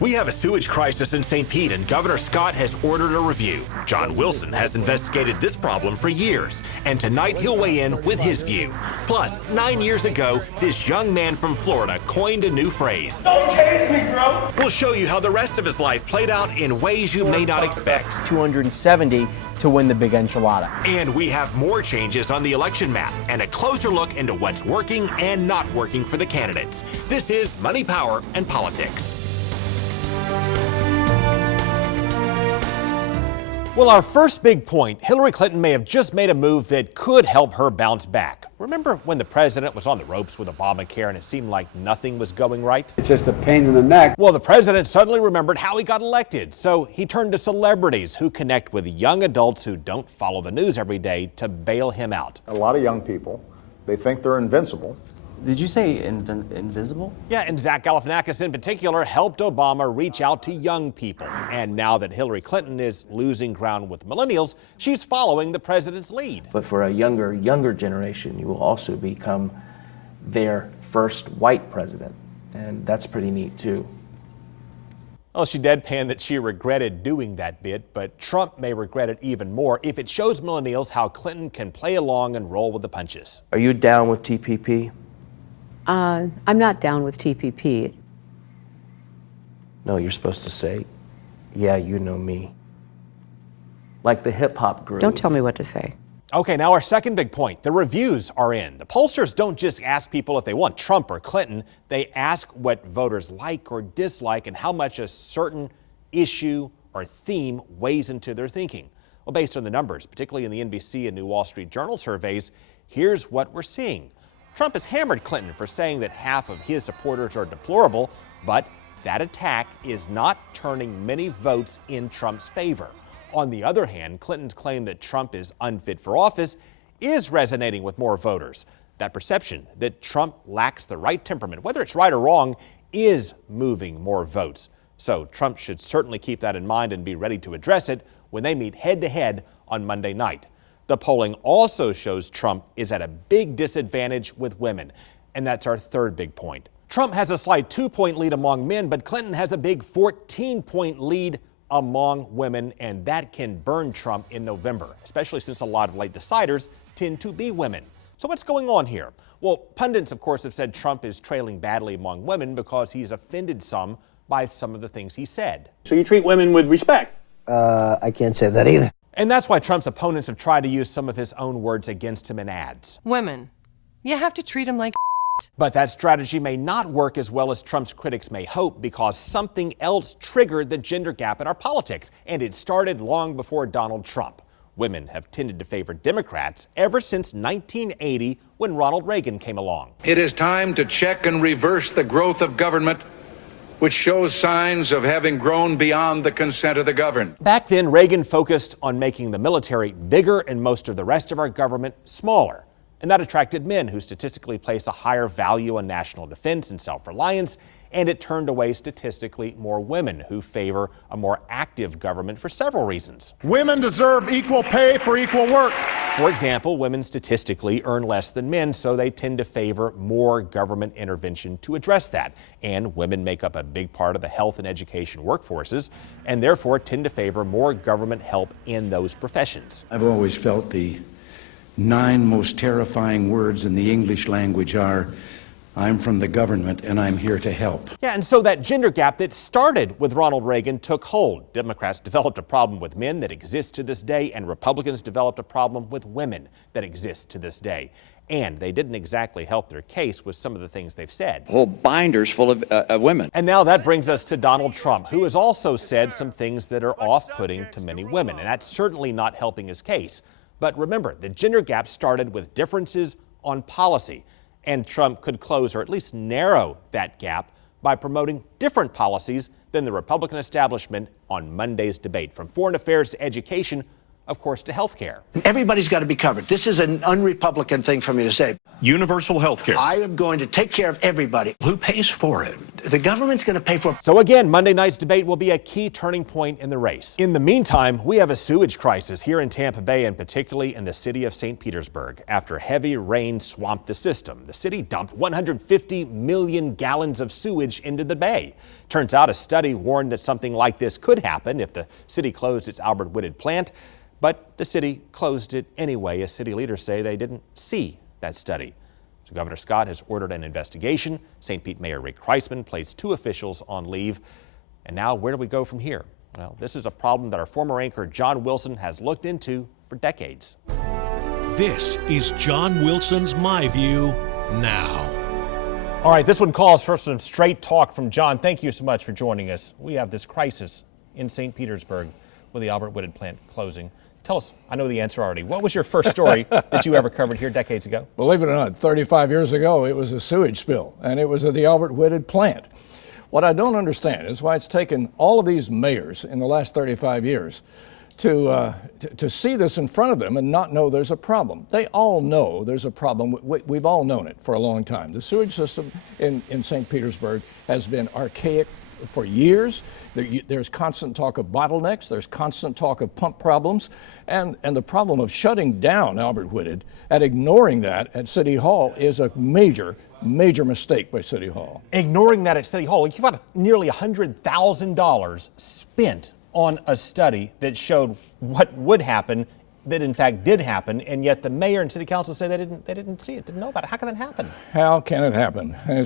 We have a sewage crisis in St. Pete, and Governor Scott has ordered a review. John Wilson has investigated this problem for years, and tonight he'll weigh in with his view. Plus, 9 years ago, this young man from Florida coined a new phrase. Don't taze me, bro! We'll show you how the rest of his life played out in ways you may not expect. 270 to win the big enchilada. And we have more changes on the election map and a closer look into what's working and not working for the candidates. This is Money, Power, and Politics. Well, our first big point, Hillary Clinton may have just made a move that could help her bounce back. Remember when the president was on the ropes with Obamacare and it seemed like nothing was going right? It's just a pain in the neck. Well, the president suddenly remembered how he got elected, so he turned to celebrities who connect with young adults who don't follow the news every day to bail him out. A lot of young people, they think they're invincible. Did you say invisible? Yeah, and Zach Galifianakis in particular helped Obama reach out to young people. And now that Hillary Clinton is losing ground with millennials, she's following the president's lead. But for a younger generation, you will also become their first white president. And that's pretty neat, too. Well, she deadpanned that she regretted doing that bit, but Trump may regret it even more if it shows millennials how Clinton can play along and roll with the punches. Are you down with TPP? I'm not down with TPP. No, you're supposed to say, yeah, you know me. Like the hip-hop group. Don't tell me what to say. Okay, now our second big point. The reviews are in. The pollsters don't just ask people if they want Trump or Clinton. They ask what voters like or dislike and how much a certain issue or theme weighs into their thinking. Well, based on the numbers, particularly in the NBC and New Wall Street Journal surveys, here's what we're seeing. Trump has hammered Clinton for saying that half of his supporters are deplorable, but that attack is not turning many votes in Trump's favor. On the other hand, Clinton's claim that Trump is unfit for office is resonating with more voters. That perception that Trump lacks the right temperament, whether it's right or wrong, is moving more votes. So Trump should certainly keep that in mind and be ready to address it when they meet head-to-head on Monday night. The polling also shows Trump is at a big disadvantage with women, and that's our third big point. Trump has a slight 2-point lead among men, but Clinton has a big 14-point lead among women, and that can burn Trump in November, especially since a lot of late deciders tend to be women. So what's going on here? Well, pundits, of course, have said Trump is trailing badly among women because he's offended some by some of the things he said. So you treat women with respect? I can't say that either. And that's why Trump's opponents have tried to use some of his own words against him in ads. Women, you have to treat them like But that strategy may not work as well as Trump's critics may hope because something else triggered the gender gap in our politics, and it started long before Donald Trump. Women have tended to favor Democrats ever since 1980 when Ronald Reagan came along. It is time to check and reverse the growth of government, which shows signs of having grown beyond the consent of the governed. Back then, Reagan focused on making the military bigger and most of the rest of our government smaller. And that attracted men who statistically place a higher value on national defense and self-reliance, and it turned away statistically more women who favor a more active government for several reasons. Women deserve equal pay for equal work. For example, women statistically earn less than men, so they tend to favor more government intervention to address that. And women make up a big part of the health and education workforces, and therefore tend to favor more government help in those professions. I've always felt the 9 most terrifying words in the English language are, I'm from the government and I'm here to help. Yeah, and so that gender gap that started with Ronald Reagan took hold. Democrats developed a problem with men that exists to this day, and Republicans developed a problem with women that exists to this day. And they didn't exactly help their case with some of the things they've said. Whole binders full of women. And now that brings us to Donald Trump, who has also said some things that are off-putting to many women, and that's certainly not helping his case. But remember, the gender gap started with differences on policy, and Trump could close or at least narrow that gap by promoting different policies than the Republican establishment on Monday's debate, from foreign affairs to education, of course, to health care. Everybody's got to be covered. This is an un-Republican thing for me to say. universal health care. I am going to take care of everybody. Who pays for it? The government's going to pay for it. So again, Monday night's debate will be a key turning point in the race. In the meantime, we have a sewage crisis here in Tampa Bay and particularly in the city of St. Petersburg. After heavy rain swamped the system, the city dumped 150 million gallons of sewage into the bay. Turns out a study warned that something like this could happen if the city closed its Albert Whitted plant, but the city closed it anyway, as city leaders say they didn't see that study. So Governor Scott has ordered an investigation. St. Pete Mayor Rick Kreisman placed 2 officials on leave. And now where do we go from here? Well, this is a problem that our former anchor John Wilson has looked into for decades. This is John Wilson's My View now. All right, this one calls for some straight talk from John. Thank you so much for joining us. We have this crisis in St. Petersburg with the Albert Whitted plant closing. Tell us, I know the answer already. What was your first story that you ever covered here decades ago? Believe it or not, 35 years ago, it was a sewage spill, and it was at the Albert Whitted plant. What I don't understand is why it's taken all of these mayors in the last 35 years to see this in front of them and not know there's a problem. They all know there's a problem. We've all known it for a long time. The sewage system in St. Petersburg has been archaic for years. There's constant talk of bottlenecks. There's constant talk of pump problems. And the problem of shutting down Albert Whitted and ignoring that at City Hall is a major mistake by City Hall. Ignoring that at City Hall, you've got nearly $100,000 spent on a study that showed what would happen, that in fact did happen, and yet the mayor and city council say they didn't see it, didn't know about it. How can that happen? How can it happen? And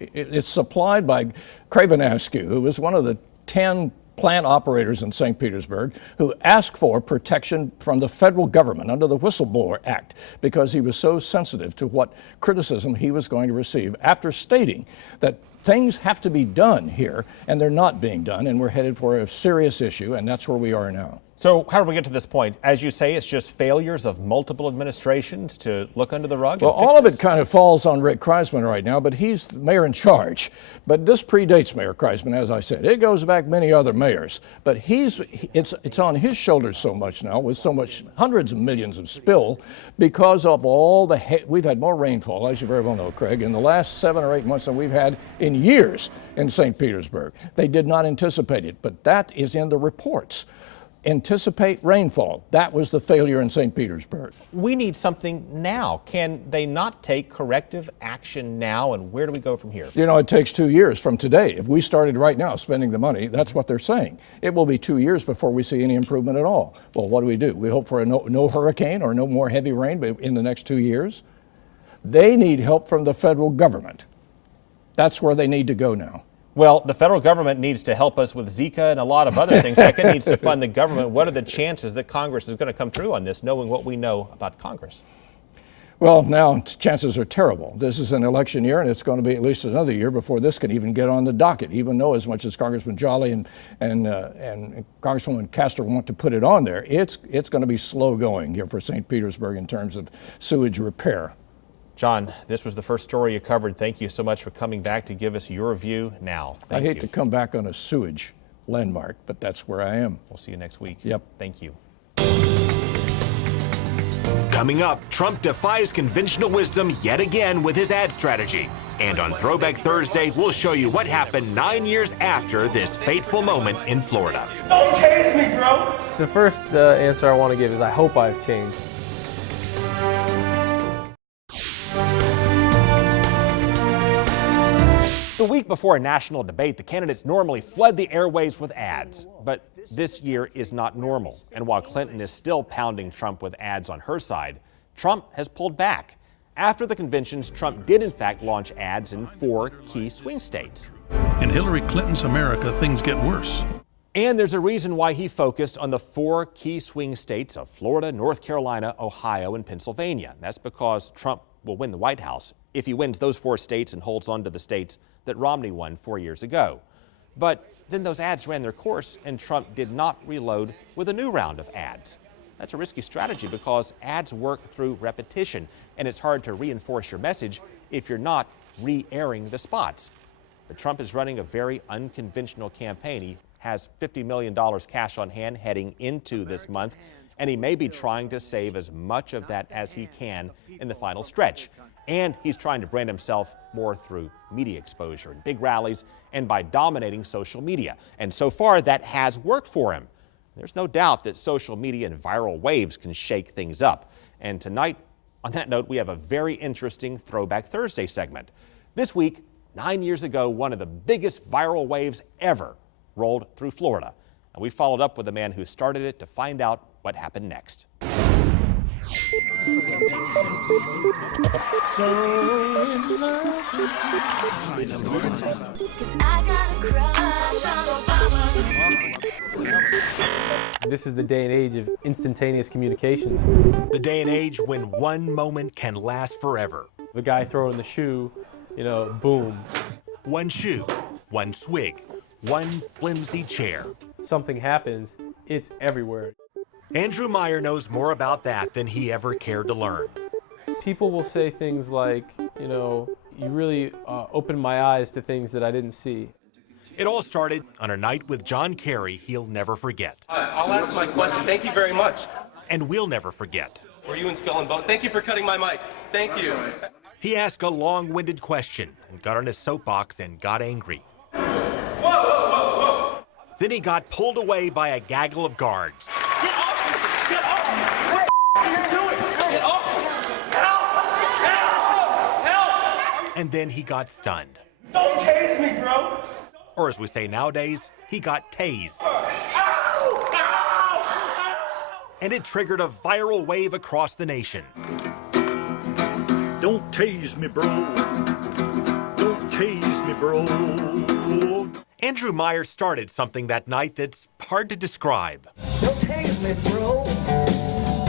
it's supplied by Craven Askew, who was one of the 10 plant operators in St. Petersburg who asked for protection from the federal government under the Whistleblower Act because he was so sensitive to what criticism he was going to receive after stating that things have to be done here and they're not being done, and we're headed for a serious issue, and that's where we are now. So how did we get to this point? As you say, it's just failures of multiple administrations to look under the rug? Well, all of it kind of falls on Rick Kreisman right now, but he's the mayor in charge. But this predates Mayor Kreisman, as I said. It goes back many other mayors. But it's on his shoulders so much now, with so much, hundreds of millions of spill, because of all we've had more rainfall, as you very well know, Craig, in the last 7 or 8 months than we've had in years in St. Petersburg. They did not anticipate it, but that is in the reports. Anticipate rainfall. That was the failure in St. Petersburg. We need something now. Can they not take corrective action now, and where do we go from here? You know, it takes 2 years from today. If we started right now spending the money, that's what they're saying. It will be 2 years before we see any improvement at all. Well, what do? We hope for no hurricane or no more heavy rain in the next 2 years. They need help from the federal government. That's where they need to go now. Well, the federal government needs to help us with Zika and a lot of other things. Heck, it needs to fund the government. What are the chances that Congress is going to come through on this, knowing what we know about Congress? Well, now chances are terrible. This is an election year, and it's going to be at least another year before this can even get on the docket, even though as much as Congressman Jolly and Congresswoman Castor want to put it on there, it's going to be slow going here for St. Petersburg in terms of sewage repair. John, this was the first story you covered. Thank you so much for coming back to give us your view now. I hate to come back on a sewage landmark, but that's where I am. We'll see you next week. Yep. Thank you. Coming up, Trump defies conventional wisdom yet again with his ad strategy. And on Throwback Thursday, we'll show you what happened 9 years after this fateful moment in Florida. Don't tase me, bro! The first answer I want to give is I hope I've changed. The week before a national debate, the candidates normally flood the airwaves with ads. But this year is not normal. And while Clinton is still pounding Trump with ads on her side, Trump has pulled back. After the conventions, Trump did in fact launch ads in 4 key swing states. In Hillary Clinton's America, things get worse. And there's a reason why he focused on the 4 key swing states of Florida, North Carolina, Ohio, and Pennsylvania. That's because Trump will win the White House if he wins those 4 states and holds on to the states that Romney won 4 years ago. But then those ads ran their course, and Trump did not reload with a new round of ads. That's a risky strategy because ads work through repetition, and it's hard to reinforce your message if you're not re-airing the spots. But Trump is running a very unconventional campaign. He has $50 million cash on hand heading into this month, and he may be trying to save as much of that as he can in the final stretch. And he's trying to brand himself more through media exposure and big rallies and by dominating social media. And so far, that has worked for him. There's no doubt that social media and viral waves can shake things up. And tonight, on that note, we have a very interesting Throwback Thursday segment. This week, 9 years ago, one of the biggest viral waves ever rolled through Florida. And we followed up with the man who started it to find out what happened next. So in love. This is the day and age of instantaneous communications. The day and age when one moment can last forever. The guy throwing the shoe, boom. One shoe, one swig, one flimsy chair. Something happens, it's everywhere. Andrew Meyer knows more about that than he ever cared to learn. People will say things like, you really opened my eyes to things that I didn't see. It all started on a night with John Kerry he'll never forget. I'll ask my question. Thank you very much. And we'll never forget. Were you in Skull and Bone? Thank you for cutting my mic. Thank you. He asked a long-winded question and got on his soapbox and got angry. Whoa, whoa, whoa, whoa. Then he got pulled away by a gaggle of guards. Get off me! Get off me! What the are you doing? Get off me! Help! Help! Help! And then he got stunned. Don't tase me, bro! Or as we say nowadays, he got tased. Ow! Ow! Ow! And it triggered a viral wave across the nation. Don't tase me, bro. Don't tase me, bro. Andrew Meyer started something that night that's hard to describe. Don't tase me, bro.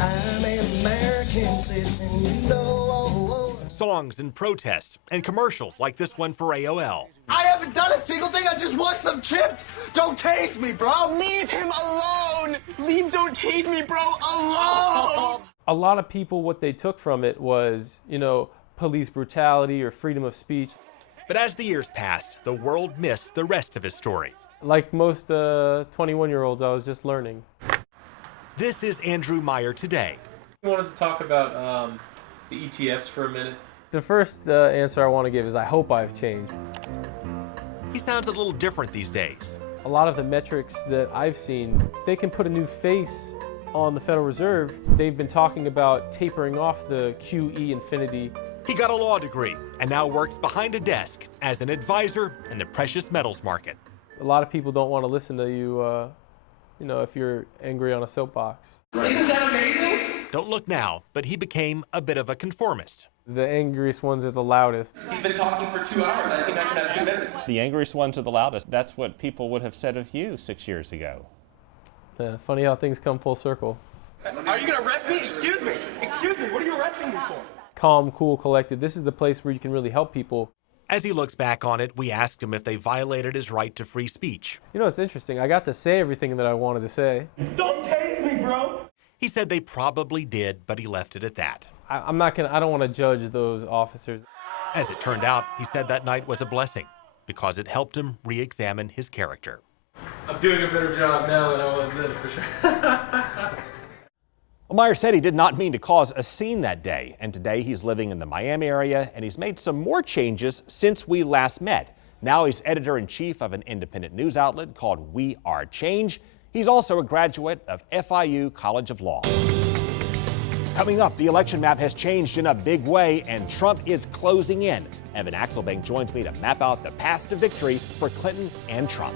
I'm an American citizen, you know. Songs and protests and commercials like this one for AOL. I haven't done a single thing. I just want some chips. Don't tase me, bro. Leave him alone! Leave Don't Tase Me, bro, alone! A lot of people, what they took from it was, police brutality or freedom of speech. But as the years passed, the world missed the rest of his story. Like most 21-year-olds, I was just learning. This is Andrew Meyer today. I wanted to talk about the ETFs for a minute. The first answer I want to give is I hope I've changed. He sounds a little different these days. A lot of the metrics that I've seen, they can put a new face on the Federal Reserve. They've been talking about tapering off the QE infinity. He got a law degree and now works behind a desk as an advisor in the precious metals market. A lot of people don't want to listen to you, if you're angry on a soapbox. Isn't that amazing? Don't look now, but he became a bit of a conformist. The angriest ones are the loudest. He's been talking for 2 hours. I think I can have 2 minutes. The angriest ones are the loudest. That's what people would have said of you 6 years ago. Funny how things come full circle. Are you going to arrest me? Excuse me. Excuse me. What are you arresting me for? Calm, cool, collected. This is the place where you can really help people. As he looks back on it, we asked him if they violated his right to free speech. It's interesting. I got to say everything that I wanted to say. Don't tase me, bro. He said they probably did, but he left it at that. I don't want to judge those officers. As it turned out, he said that night was a blessing because it helped him re-examine his character. I'm doing a better job now than I was then, for sure. Well, Meyer said he did not mean to cause a scene that day, and today he's living in the Miami area, and he's made some more changes since we last met. Now he's editor-in-chief of an independent news outlet called We Are Change. He's also a graduate of FIU College of Law. Coming up, the election map has changed in a big way, and Trump is closing in. Evan Axelbank joins me to map out the path to victory for Clinton and Trump.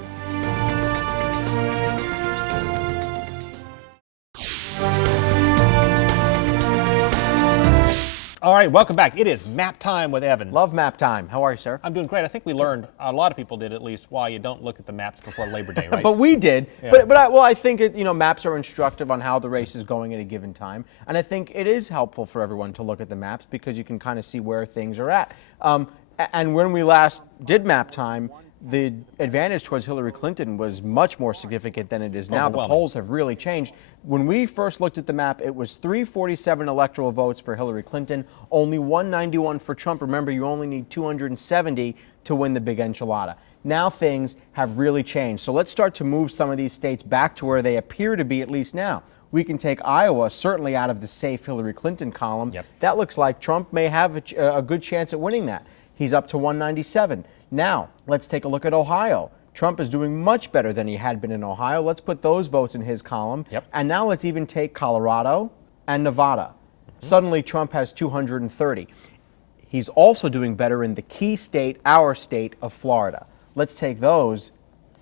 All right, welcome back. It is map time with Evan. Love map time. How are you, sir? I'm doing great. I think we learned, a lot of people did at least, why you don't look at the maps before Labor Day, right? But we did. Yeah. But I think maps are instructive on how the race is going at a given time, and I think it is helpful for everyone to look at the maps because you can kind of see where things are at. And when we last did map time, the advantage towards Hillary Clinton was much more significant than it is now. The polls have really changed. When we first looked at the map, it was 347 electoral votes for Hillary Clinton, only 191 for Trump. Remember, you only need 270 to win the big enchilada. Now things have really changed. So let's start to move some of these states back to where they appear to be, at least now. We can take Iowa certainly out of the safe Hillary Clinton column. That looks like Trump may have a good chance at winning that. He's up to 197. Now, let's take a look at Ohio. Trump is doing much better than he had been in Ohio. Let's put those votes in his column. And now let's even take Colorado and Nevada. Suddenly, Trump has 230. He's also doing better in the key state, our state of Florida. Let's take those,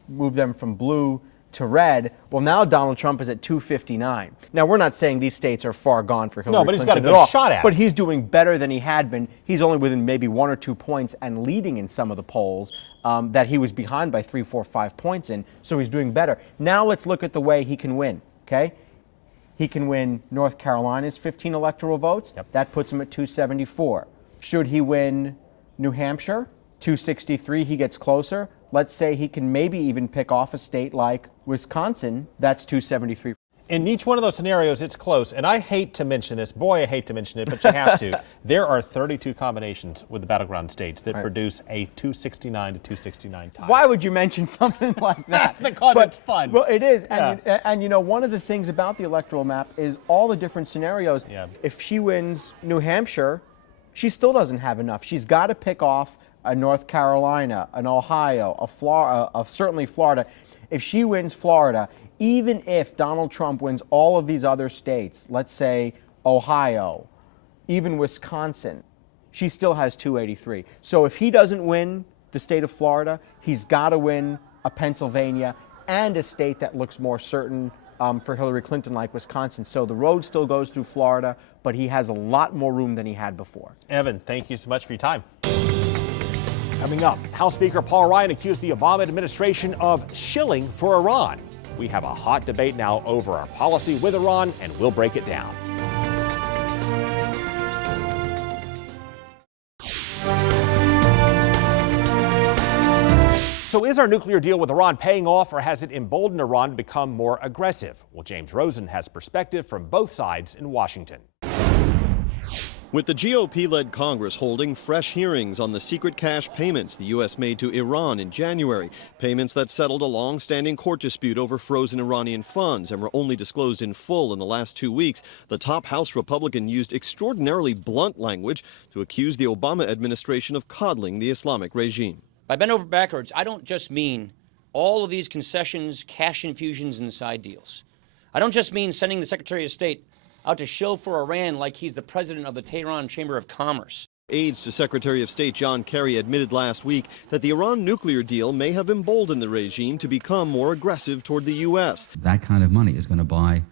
move them from blue to red. Well, now Donald Trump is at 259. Now, we're not saying these states are far gone for Hillary Clinton. No, but he's got a good shot at it. But he's doing better than he had been. He's only within maybe 1 or 2 points and leading in some of the polls that he was behind by 3, 4, 5 points in. So he's doing better. Now let's look at the way he can win, okay? He can win North Carolina's 15 electoral votes. That puts him at 274. Should he win New Hampshire, 263, he gets closer. Let's say he can maybe even pick off a state like Wisconsin, that's 273. In each one of those scenarios, it's close. And I hate to mention this. Boy, I hate to mention it, but you have to. There are 32 combinations with the battleground states that produce a 269 to 269 tie. Why would you mention something like that? Because it's fun. Well, it is. And you know, one of the things about the electoral map is all the different scenarios. If she wins New Hampshire, she still doesn't have enough. She's got to pick off a North Carolina, an Ohio, a Florida, certainly Florida. If she wins Florida, even if Donald Trump wins all of these other states, let's say Ohio, even Wisconsin, she still has 283. So if he doesn't win the state of Florida, he's got to win a Pennsylvania and a state that looks more certain for Hillary Clinton, like Wisconsin. So the road still goes through Florida, but he has a lot more room than he had before. Evan, thank you so much for your time. Coming up, House Speaker Paul Ryan accused the Obama administration of shilling for Iran. We have a hot debate now over our policy with Iran, and we'll break it down. So is our nuclear deal with Iran paying off, or has it emboldened Iran to become more aggressive? Well, James Rosen has perspective from both sides in Washington. With the GOP-led Congress holding fresh hearings on the secret cash payments the U.S. made to Iran in January, payments that settled a long-standing court dispute over frozen Iranian funds and were only disclosed in full in the last 2 weeks, the top House Republican used extraordinarily blunt language to accuse the Obama administration of coddling the Islamic regime. By bend over backwards, I don't just mean all of these concessions, cash infusions, and side deals. I don't just mean sending the Secretary of State out to shill for Iran like he's the president of the Tehran Chamber of Commerce. Aides to Secretary of State John Kerry admitted last week that the Iran nuclear deal may have emboldened the regime to become more aggressive toward the U.S. That kind of money is going to buy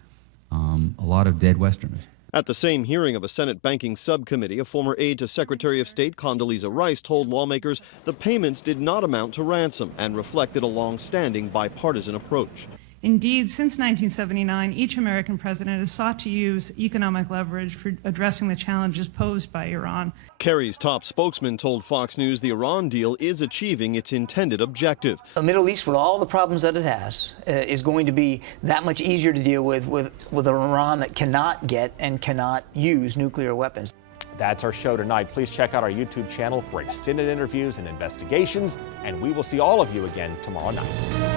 a lot of dead Westerners. At the same hearing of a Senate banking subcommittee, a former aide to Secretary of State Condoleezza Rice told lawmakers the payments did not amount to ransom and reflected a long-standing bipartisan approach. Indeed, since 1979, each American president has sought to use economic leverage for addressing the challenges posed by Iran. Kerry's top spokesman told Fox News the Iran deal is achieving its intended objective. The Middle East, with all the problems that it has, is going to be that much easier to deal with an Iran that cannot get and cannot use nuclear weapons. That's our show tonight. Please check out our YouTube channel for extended interviews and investigations, and we will see all of you again tomorrow night.